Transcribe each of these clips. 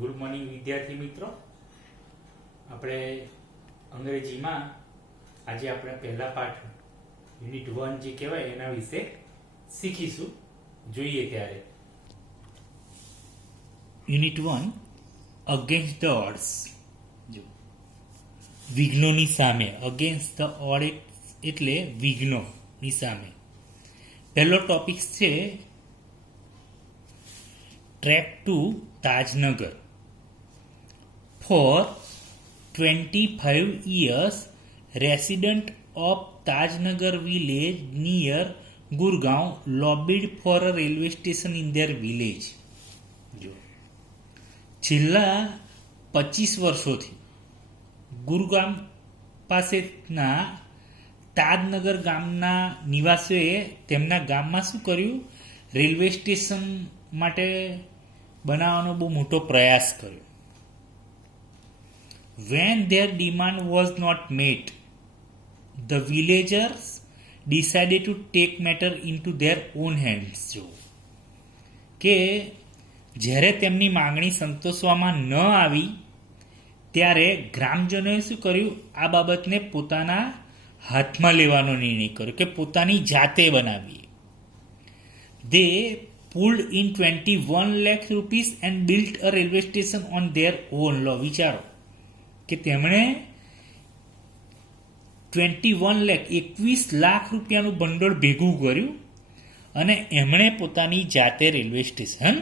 Good morning વિદ્યાર્થી મિત્રો. આપણે અંગ્રેજીમાં આજે આપણે પહેલા પાઠ યુનિટ 1 જે કહેવાય એના વિશે શીખીશું. જોઈએ ત્યારે યુનિટ 1 અગેન્સ્ટ ધ ઓડ્સ. જો વિઘ્નોની સામે, અગેન્સ્ટ ધ ઓડ એટલે વિઘ્નોની સામે. પહેલો ટોપિક છે track to Tajnagar. For 25 years, residents of Tajnagar village near Gurgaon lobbied for a railway station in their village. જો છેલ્લા 25 વર્ષોથી ગુરુગામ પાસેના તાજનગર ગામના નિવાસીઓએ તેમના ગામમાં શું કર્યું? રેલવે સ્ટેશન માટે બનાવવાનો બહુ મોટો પ્રયાસ કર્યો. When their demand was not met, the villagers decided to take matter into their own hands. જો કે જ્યારે તેમની માંગણી સંતોષવામાં ન આવી ત્યારે ગ્રામજનોએ શું કર્યું? આ બાબતને પોતાના હાથમાં લેવાનો નિર્ણય કર્યો કે પોતાની જાતે બનાવીએ. They pulled in 21 lakh rupees and built a railway station on their own. લો વિચારો કે તેમણે 21 લાખ રૂપિયાનું ભંડોળ ભેગું કર્યું અને એમણે પોતાની જાતે રેલવે સ્ટેશન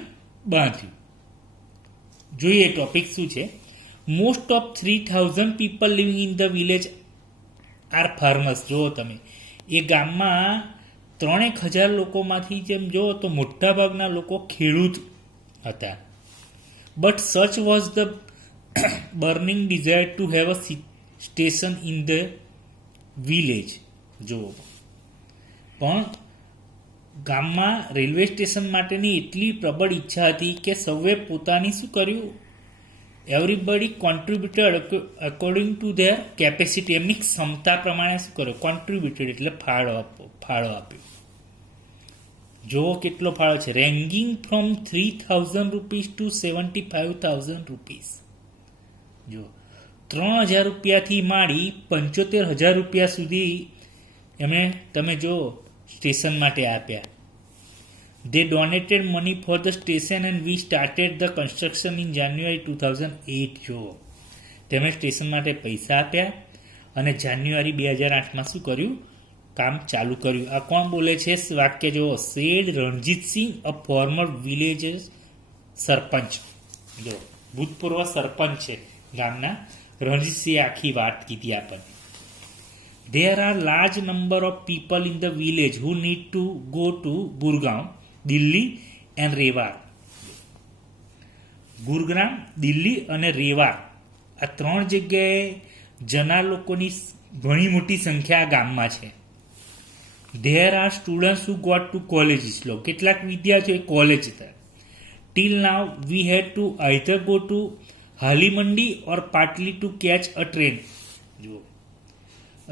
બાંધ્યું. જોઈએ ટોપિક શું છે. Most of 3000 people living in the village R farmers. જુઓ તમે, એ ગામમાં 3000 લોકોમાંથી જેમ જુઓ તો મોટાભાગના લોકો ખેડૂત હતા. But such was the burning desire to have a station in the village. જુઓ, પણ ગામમાં રેલવે સ્ટેશન માટેની એટલી પ્રબળ ઈચ્છા હતી કે સૌએ પોતાની શું કર્યું? Everybody contributed according to there capacity. એમની ક્ષમતા પ્રમાણે શું કર્યું? કોન્ટ્રીબ્યુટેડ એટલે ફાળો આપ્યો. જો કેટલો ફાળો છે? Ranging from 3000 rupees to 75,000 rupees. જો 3000 રૂપિયાથી માંડી 75,000 રૂપિયા સુધી એમણે તમે જો સ્ટેશન માટે આપ્યા. They donated money for the station and we started the construction in January 2008. જો તેમણે સ્ટેશન માટે પૈસા આપ્યા અને જાન્યુઆરી 2008માં શું કર્યું? કામ ચાલુ કર્યું. આ કોણ બોલે છે? વાક્ય જો સેડ રણજીતસિંહ, અ ફોર્મર વિલેજ સરપંચ. જો ભૂતપૂર્વ સરપંચ છે ગામના રણજીતસિંહે આખી વાત કીધી આપણને. There are large number of people in the village who need to go to Gurgaon, Delhi and Rewar. ગુરગ્રામ, Delhi અને રેવાર આ 3 જગ્યાએ જનાર લોકોની ઘણી મોટી સંખ્યા ગામમાં છે. There are students who got to colleges. લો કેટલાક વિદ્યાર્થીઓ કોલેજ હતા. Till now we had to either go to હાલી મંડી ઓર પાટલી ટુ કેચ અ ટ્રેન. જુઓ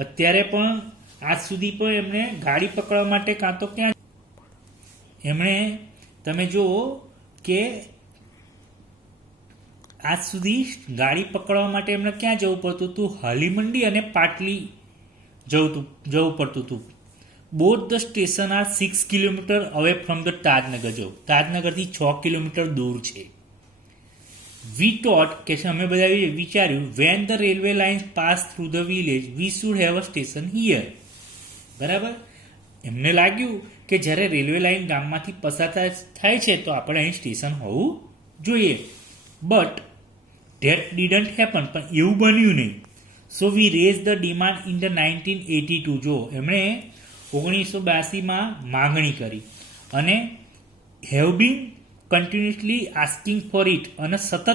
અત્યારે પણ આજ સુધી પણ એમણે ગાડી પકડવા માટે કાં તો ક્યાં એમણે તમે જુઓ કે આજ સુધી ગાડી પકડવા માટે એમણે ક્યાં જવું પડતું હતું? હાલી મંડી અને પાટલી જવું પડતું હતું. Both the station are 6 kilometre away from the Tajnagar. જવું તાજનગરથી 6 કિલોમીટર દૂર છે. વી ટોટ કે છે અમે બધા વિચાર્યું when the railway lines pass through the village we should have a station here. બરાબર, એમને લાગ્યું કે જ્યારે રેલવે લાઇન ગામમાંથી પસાર થાય છે તો આપણે અહીં સ્ટેશન હોવું જોઈએ. But that didn't happen. પણ એવું બન્યું નહીં. So we raise the demand in the 1982. જો એમણે 1982માં માંગણી કરી અને have been continuously asking for it. અને સતત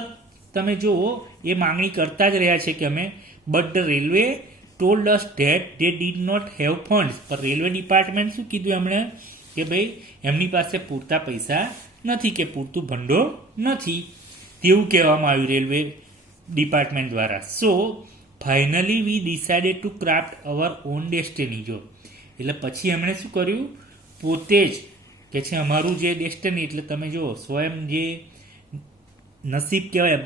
તમે જુઓ એ માંગણી કરતા જ રહ્યા છે કે અમે. But the railway told us that they did not have funds. પણ રેલવે ડિપાર્ટમેન્ટ શું કીધું એમણે? કે ભાઈ એમની પાસે પૂરતા પૈસા નથી, કે પૂરતું ભંડોળ નથી, તેવું કહેવામાં આવ્યું રેલવે ડિપાર્ટમેન્ટ દ્વારા. So finally we decided to cart hour on destiny. જો એટલે પછી એમણે શું કર્યું? પોતે જ કે છે અમારું જે ડેસ્ટિની એટલે તમે જુઓ સ્વયં જે નસીબ કહેવાય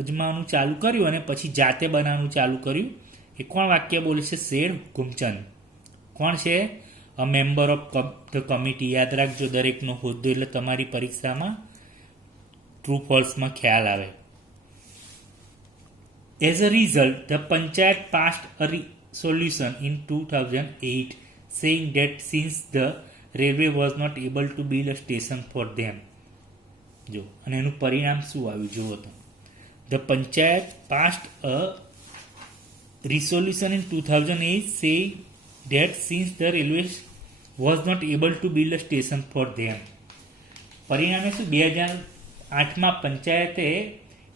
અજમાવાનું ચાલુ કર્યું અને પછી જાતે બનાવવાનું ચાલુ કર્યું. એ કોણ વાક્ય બોલે છે? શેર હુકુમચંદ. કોણ છે? અ મેમ્બર ઓફ ધ કમિટી. યાદ રાખજો, દરેકનો હોદ્દો એટલે તમારી પરીક્ષામાં ટ્રુ ફોલ્સમાં ખ્યાલ આવે. As a result, the Panchayat passed a resolution in 2008 saying that since the railway was not able to build a station for them, જો અને એનું પરિણામ શું આવ્યું જુઓ તો. The Panchayat passed a resolution in 2008 saying that since the railway was not able to build a station for them. પરિણામે શું? 2008માં પંચાયતે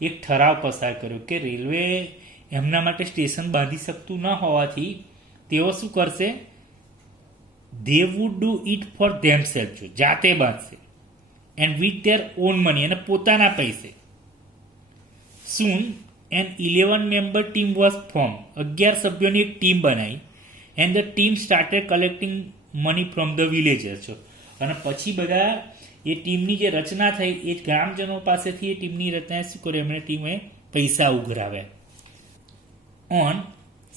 એક ઠરાવ પસાર કર્યો કે રેલવે એમના માટે સ્ટેશન બાંધી શકતું ન હોવાથી તેઓ શું કરશે? They would do it for themself, જો જાતે બાંધશે, and with their own money, અને પોતાના પૈસે. Soon an 11 member team was form, 11 સભ્યોની એક ટીમ બનાવી. And the team started collecting money from the villagers. અને પછી બધા એ ટીમની જે રચના થઈ એ ગ્રામજનો પાસેથી એ ટીમની રચનાએ શું કર્યું? એમણે ટીમે પૈસા ઉઘરાવ્યા. On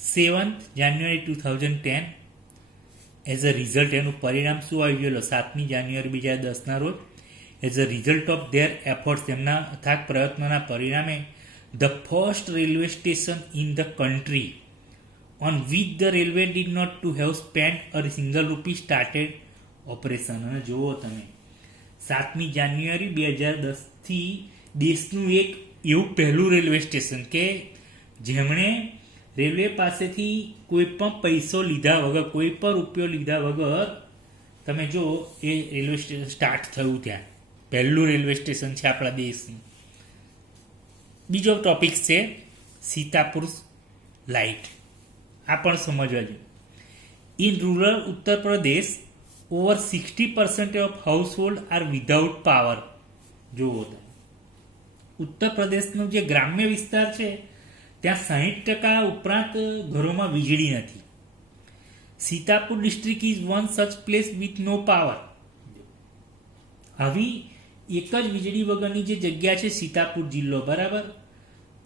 7th January 2010 as a result, એનું પરિણામ શું આવી ગયેલું? 7મી જાન્યુઆરી 2010ના રોજ as a result of their efforts, તેમના અથાગ પ્રયત્નોના પરિણામે the first railway station in the country on which the railway did not to have spend a single rupee started operation. અને જુઓ તમે, 7મી જાન્યુઆરી 2010થી દેશનું એક એવું પહેલું રેલવે સ્ટેશન કે જેમણે રેલવે પાસેથી કોઈ પણ પૈસો લીધા વગર, કોઈ પણ રૂપિયો લીધા વગર, તમે જો એ રેલવે સ્ટેશન સ્ટાર્ટ થયું, ત્યાં પહેલું રેલવે સ્ટેશન છે આપણા દેશનું. બીજો ટોપિક છે સીતાપુર લાઇટ. આ પણ સમજવા જોઈએ. In rural Uttar Pradesh over 60% of household are without power. જુઓ તો ઉત્તર પ્રદેશનો જે ગ્રામ્ય વિસ્તાર છે ત્યાં 60% ઉપરાંત ઘરોમાં વીજળી નથી. Sitapur district is one such place with no power. આવી એક જ વીજળી વગરની જે જગ્યા છે સીતાપુર જિલ્લો, બરાબર,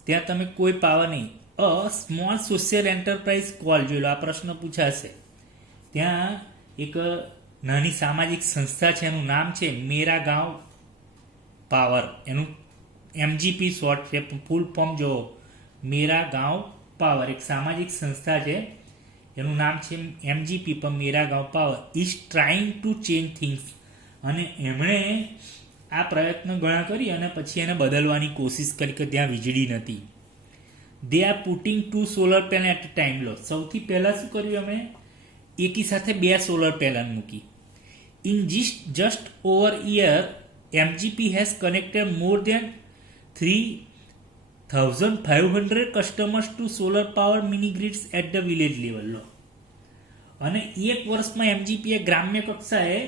ત્યાં તમે કોઈ પાવર નહીં. A small social enterprise call, જોઈ લો, આ પ્રશ્ન પૂછાશે. ત્યાં એક નાની સામાજિક સંસ્થા છે, એનું નામ છે મેરા ગાંવ પાવર. એનું MGP શોર્ટ છે, ફૂલ ફોર્મ જો મેરા ગાંવ પાવર. એક સામાજિક સંસ્થા છે, એનું નામ છે MGP, પણ Mera Gaon Power is trying to change things. અને એમણે આ પ્રયત્ન ઘણા કરી અને પછી એને બદલવાની કોશિશ કરી કે ત્યાં વીજળી નથી. They are putting 2 solar panel at a time. લો, સૌથી પહેલાં શું કર્યું એમણે? એકી સાથે 2 સોલર પેનલ મૂકી. In just over year MGP has connected more than 3,500 customers to solar power mini grids at the village level. લો, અને એક વર્ષમાં MGP એ ગ્રામ્ય કક્ષાએ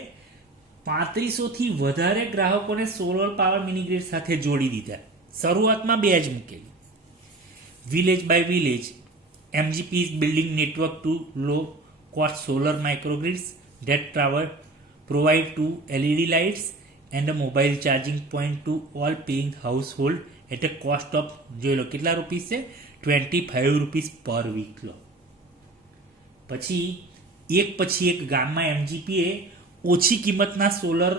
3500થી વધારે ગ્રાહકોને સોલર પાવર મિની ગ્રીડ સાથે જોડી દીધા. શરૂઆતમાં 2 જ મૂકેલી. Village by village MGP is building network to low cost solar microgrids that provide to LED lights and a mobile charging point to all paying household at a cost of, જોઈ લો કેટલા rupees છે? 25 rupees પર week. લો, પછી એક ગામમાં MGP એ ઓછી કિંમતના solar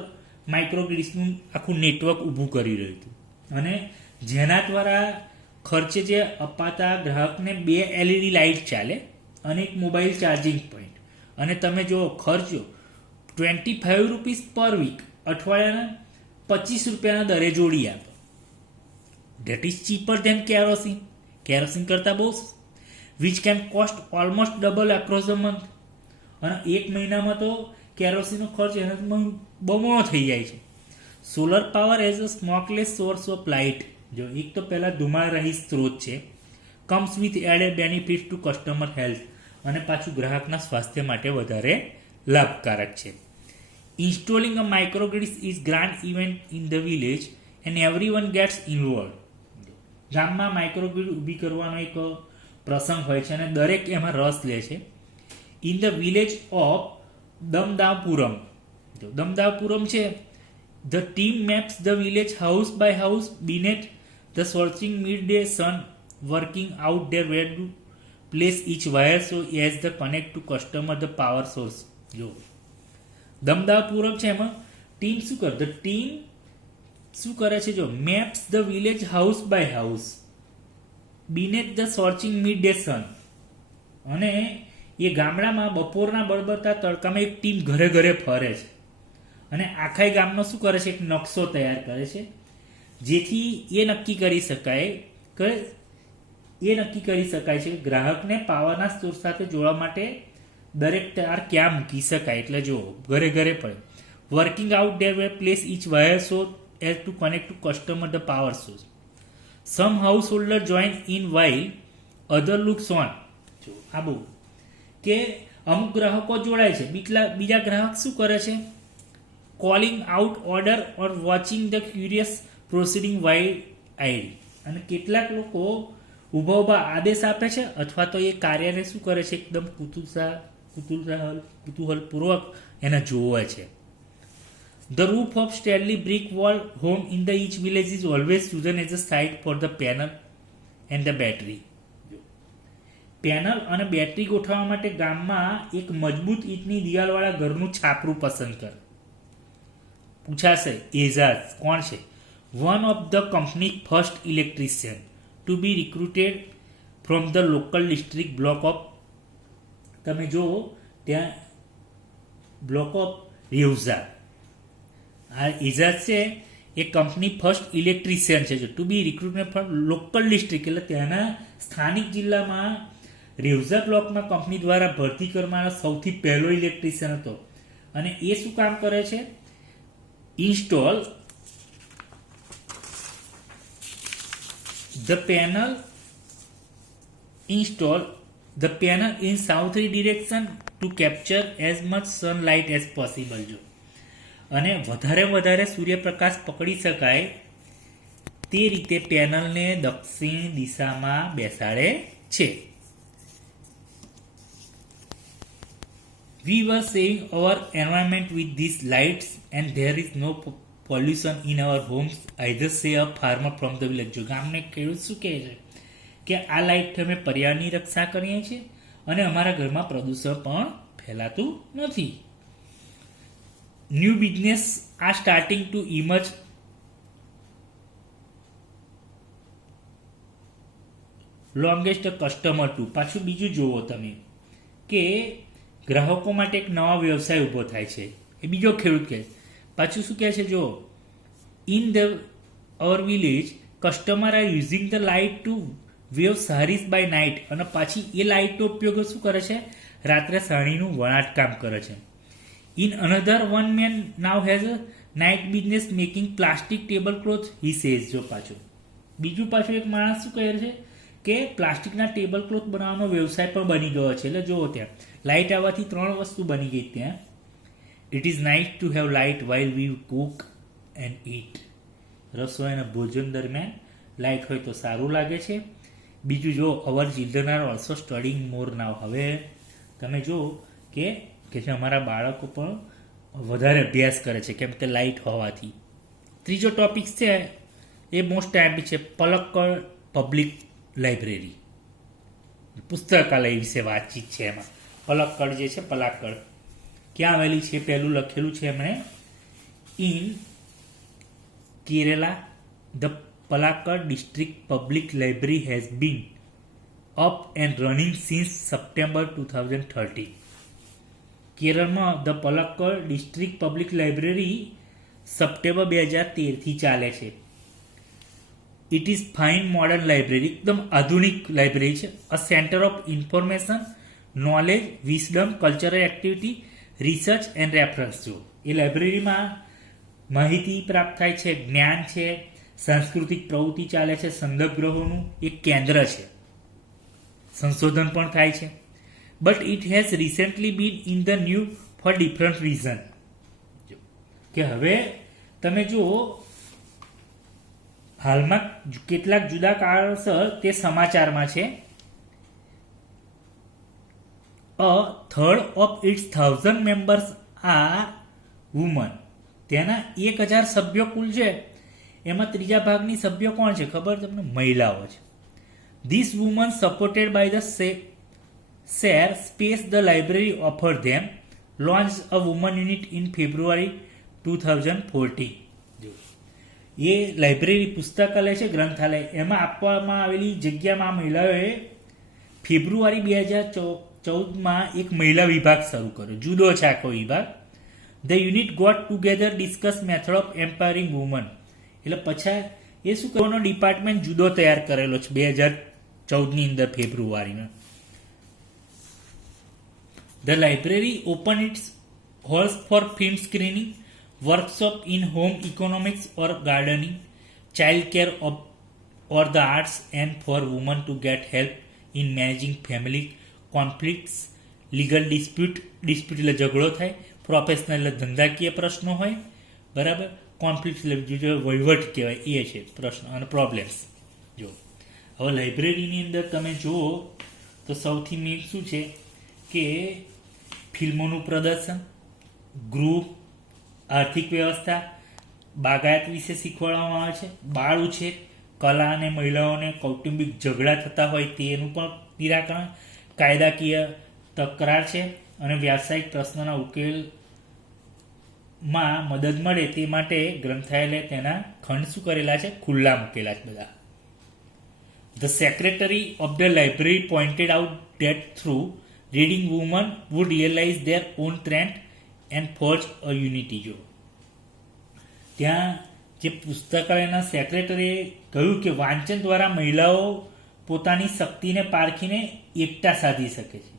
માઇક્રોગ્રીડ્સનું આખું નેટવર્ક ઊભું કરી રહ્યું હતું. અને જેના દ્વારા ખર્ચે જે અપાતા ગ્રાહકને 2 LED લાઇટ ચાલે અને એક મોબાઈલ ચાર્જિંગ પોઈન્ટ. અને તમે જો ખર્ચો 25 રૂપીસ પર વીક, અઠવાડિયાના 25 રૂપિયાના દરે જોડી આપો. That is cheaper than kerosene. Kerosene કરતાં બહુ, which can cost almost double across the month. અને એક મહિનામાં તો કેરોસીનનો ખર્ચ એનાથી બમણો થઈ જાય છે. Solar power as a smokeless source of light. જો એક તો પહેલાં ધુમાડા રહિત સ્ત્રોત છે, comes with added benefit to customer health, અને પાછું ગ્રાહકના સ્વાસ્થ્ય માટે વધારે લાભકારક છે. Installing a microgrids is grand event in the village and everyone gets involve. ગામમાં માઇક્રોગ્રીડ ઊભી કરવાનો એક પ્રસંગ હોય છે અને દરેક એમાં રસ લે છે. In the village of Damdavpuram, Damdavpuram છે, the team maps the village house by house beneath the searching mid day sun working out there where to place each wire so as the connect to customer the power source. જો દમદાપૂર્વક છે એમાં team શું કરે, the team શું કરે છે, જો maps the village house by house beneath the searching mid day sun. અને એ ગામડામાં બપોરના બળબડતા તડકામાં એક ટીમ ઘરે ઘરે ફરે છે અને આખા ગામનો શું કરે છે, એક નકશો તૈયાર કરે છે, જેથી એ નક્કી કરી શકાય કે ગ્રાહકને પાવરના સ્ત્રોત સાથે જોડવા માટે દરેક તાર ક્યાં મૂકી શકાય. એટલે જો ઘરે ઘરે પડે working out there where place each wire so as to connect to customer the power source. Some house holder join in while other looks on. જો આ બહુ કે અમુક ગ્રાહકો જોડાય છે, બીજા ગ્રાહક શું કરે છે, calling out order or watching the curious proceeding wide ID. અને કેટલાક લોકો ઊભા આદેશ આપે છે અથવા તો એ કાર્યને શું કરે છે, એકદમ કુતૂહલપૂર્વક એને જોવે છે. The roof of steadily brick wall home in the each village is always chosen as a site for the panel and the battery. Panel અને બેટરી ગોઠવવા માટે ગામમાં એક મજબૂત ઈંટની દિવાલવાળા ઘરનું છાપરું પસંદ કર. પૂછાશે એઝાઝ કોણ છે, one of the company first electrician to be recruited from the local district block of. તમે જુઓ ત્યાં બ્લોક ઓફ રેવઝા. આ એઝાઝ છે એ કંપની ફર્સ્ટ ઇલેક્ટ્રિશિયન છે, to be recruited from local district એટલે ત્યાંના સ્થાનિક જિલ્લામાં રેવઝા બ્લોકમાં કંપની દ્વારા ભરતી કરવાનો સૌથી પહેલો ઇલેક્ટ્રિશિયન હતો. અને એ શું કામ કરે છે, install the panel in southerly direction to capture as much sunlight as possible. જો અને વધારે સૂર્યપ્રકાશ પકડી શકાય તે રીતે પેનલને દક્ષિણ દિશામાં બેસાડે છે. We were saving our environment with these lights and there is no pollution in our homes either, say a farmer from the village. જો ગામને ખેડૂત શું કહે છે કે આ લાઇટથી અમે પર્યાવરણની રક્ષા કરીએ છીએ અને અમારા ઘરમાં પ્રદૂષણ પણ ફેલાતું નથી. New business are starting to emerge longest customer to. પાછું બીજું જુઓ તમે કે ગ્રાહકો માટે એક નવા વ્યવસાય ઊભો થાય છે, એ બીજો ખેડૂત કહે છે. પાછું શું કહે છે, જો in the our village customer are using the light to weave saris by night. અને પાછી એ લાઇટનો ઉપયોગ શું કરે છે, રાત્રે સાણીનું વણાટ કામ કરે છે. In another one man now has a night business making plastic table cloth he says. જો બીજું એક માણસ શું કહે છે કે પ્લાસ્ટિકના ટેબલ ક્લોથ બનાવવાનો વ્યવસાય પણ બની ગયો છે. એટલે જુઓ ત્યાં લાઇટ આવવાથી 3 વસ્તુ બની ગઈ ત્યાં. It is nice to have light while we cook and eat. રસોઈ અને ભોજન દરમિયાન લાઇટ હોય તો સારું લાગે છે. બીજું જો અવર ચિલ્ડ્રન આર ઓલ્સો સ્ટડિંગ મોર નાવ. હવે તમે જુઓ કે અમારા બાળકો પણ વધારે અભ્યાસ કરે છે કેમ કે લાઇટ હોવાથી. ત્રીજો ટોપિક છે એ મોસ્ટ ટાઈમ છે, પલક્કડ પબ્લિક લાઇબ્રેરી પુસ્તકાલય વિશે વાતચીત છે. એમાં પલક્કડ જે છે, પલાક્કડ ક્યાં આવેલી છે, પહેલું લખેલું છે એમણે in Kerala. The Palakkad district public library has been up and running since September 2013. કેરળમાં the Palakkad district public library September 2013થી ચાલે છે. It is fine modern library, એકદમ આધુનિક લાઇબ્રેરી છે. A centre of information, knowledge, wisdom, cultural activity, research and reference. જો એ લાઇબ્રેરીમાં માહિતી પ્રાપ્ત થાય છે, જ્ઞાન છે, સાંસ્કૃતિક પ્રવૃત્તિ ચાલે છે, સંદર્ભ ગ્રહોનું એક કેન્દ્ર છે, સંશોધન પણ થાય છે. But it has recently been in the new for different reason. કે હવે તમે જુઓ હાલમાં કેટલાક જુદા કારણસર તે સમાચારમાં છે. અ થર્ડ ઓફ ઇટ્સ 1000 મેમ્બર્સ આ વુમન. તેના 1000 સભ્યો કુલ છે એમાં ત્રીજા ભાગની સભ્યો કોણ છે ખબર તમને? મહિલાઓ છે. This woman supported by the share space the library offer them launch a woman unit in February 2014. એ લાઇબ્રેરી પુસ્તકાલય છે, ગ્રંથાલય, એમાં આપવામાં આવેલી જગ્યામાં મહિલાઓએ ફેબ્રુઆરી 2014માં એક મહિલા વિભાગ શરૂ કર્યો. જુદો છે આખો વિભાગ. The unit got together discuss method of empowering woman. એટલે પછી એ શું કરવાનો ડિપાર્ટમેન્ટ જુદો તૈયાર કરેલો છે 2014ની અંદર ફેબ્રુઆરીમાં. The library open its halls for film screening, workshop in home economics or gardening, child care or the arts and for woman to get help in managing family conflicts, legal dispute એટલે ઝઘડો થાય, professional એટલે ધંધાકીય પ્રશ્નો હોય, બરાબર, conflict એટલે વહીવટ કહેવાય એ છે પ્રશ્ન અને પ્રોબ્લેમ્સ. જો હવે લાઇબ્રેરીની અંદર તમે જુઓ તો સૌથી મેઇન શું છે કે ફિલ્મોનું પ્રદર્શન, ગૃહ, આર્થિક વ્યવસ્થા, બાગાયત વિશે શીખવાડવામાં આવે છે, બાળ ઉછેર, કલા અને મહિલાઓને કૌટુંબિક ઝઘડા થતા હોય તેનું પણ નિરાકરણ, કાયદાકીય તકરાર છે અને વ્યાવસાયિક પ્રશ્નોના ઉકેલમાં મદદ મળે તે માટે ગ્રંથાલય તેના ખંડ શું કરેલા છે? ખુલ્લા મૂકેલા છે બધા. The secretary of the library pointed out that through reading woman would realise their own strength and forge a unity. જો ત્યાં જે પુસ્તકાલયના સેક્રેટરીએ કહ્યું કે વાંચન દ્વારા મહિલાઓ પોતાની શક્તિને પારખીને એકતા સાધી શકે છે.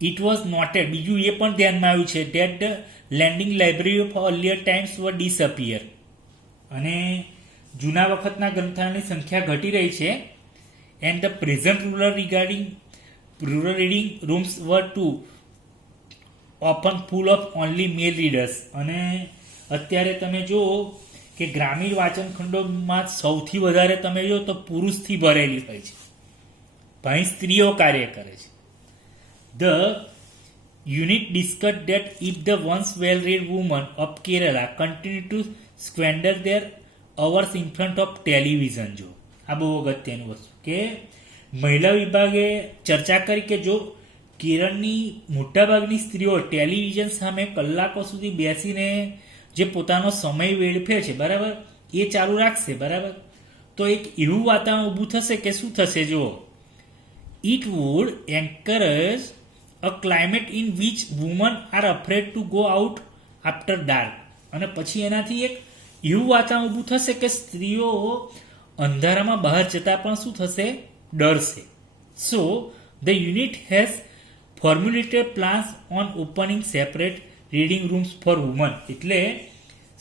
ઇટ વોઝ નોટેડ, બીજું એ પણ ધ્યાનમાં આવ્યું છે, that the lending library of earlier times were disappear. અને જૂના વખતના ગ્રંથાલયની સંખ્યા ઘટી રહી છે. And the present rural reading rooms were to open full of only male readers. અને અત્યારે તમે જુઓ કે ગ્રામીણ વાંચન ખંડોમાં સૌથી વધારે તમે જો તો પુરુષથી ભરેલી હોય છે, ભાઈ સ્ત્રીઓ કાર્ય કરે છે. The unit discuss that if the once well read women of Kerala continue to squander their hours in front of television. જો આ બહુ અગત્યની વસ્તુ કે મહિલા વિભાગે ચર્ચા કરી કે જો કેરળની મોટાભાગની સ્ત્રીઓ ટેલિવિઝન સામે કલાકો સુધી બેસીને જે પોતાનો સમય વેડફે છે, બરાબર, એ ચાલુ રાખશે, બરાબર, તો એક એવું વાતાવરણ ઊભું થશે કે શું થશે? જુઓ, it would encourage a climate in which woman are afraid to go out after dark. અને પછી એનાથી એક એવું વાતાવરણ ઊભું થશે કે સ્ત્રીઓ અંધારામાં બહાર જતા પણ શું થશે? ડરશે. So the unit has formulated plans on opening separate reading rooms for women. એટલે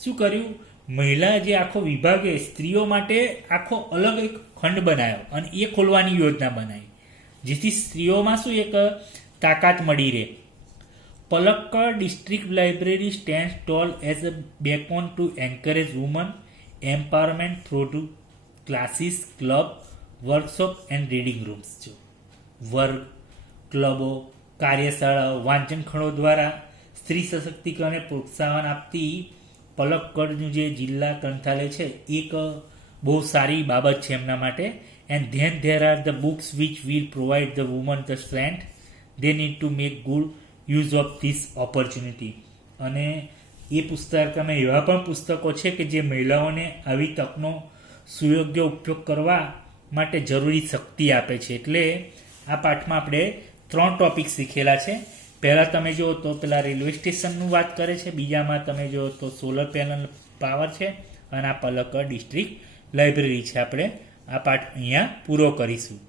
શું કર્યું? મહિલા જે આખો વિભાગે સ્ત્રીઓ માટે આખો અલગ એક ખંડ બનાવ્યો અને એ ખોલવાની યોજના બનાવી, જેથી સ્ત્રીઓમાં શું એક તાકાત મળી રહે. Palakkad district library stand tall as a backbone to encourage woman empowerment through to classes, club, workshop and reading rooms. જો વર્ગ, ક્લબો, કાર્યશાળાઓ, વાંચન ખંડો દ્વારા સ્ત્રી સશક્તિકરણને પ્રોત્સાહન આપતી પલક્કડનું જે જિલ્લા ગ્રંથાલય છે એક બહુ સારી બાબત છે એમના માટે. And then there are the books which will provide the woman the strength they need to make good use of this opportunity. અને એ પુસ્તકમાં એવા પણ પુસ્તકો છે કે જે મહિલાઓને આવી તકનો સુયોગ્ય ઉપયોગ કરવા માટે જરૂરી શક્તિ આપે છે. એટલે આ પાઠમાં આપણે 3 ટોપિક શીખેલા છે. પહેલાં તમે જુઓ તો પેલા રેલવે સ્ટેશનનું વાત કરે છે, બીજામાં તમે જુઓ તો સોલર પેનલ પાવર છે, અને આ પલક્કડ ડિસ્ટ્રિક્ટ લાઇબ્રેરી છે. આપણે આ પાઠ અહીંયા પૂરો કરીશું.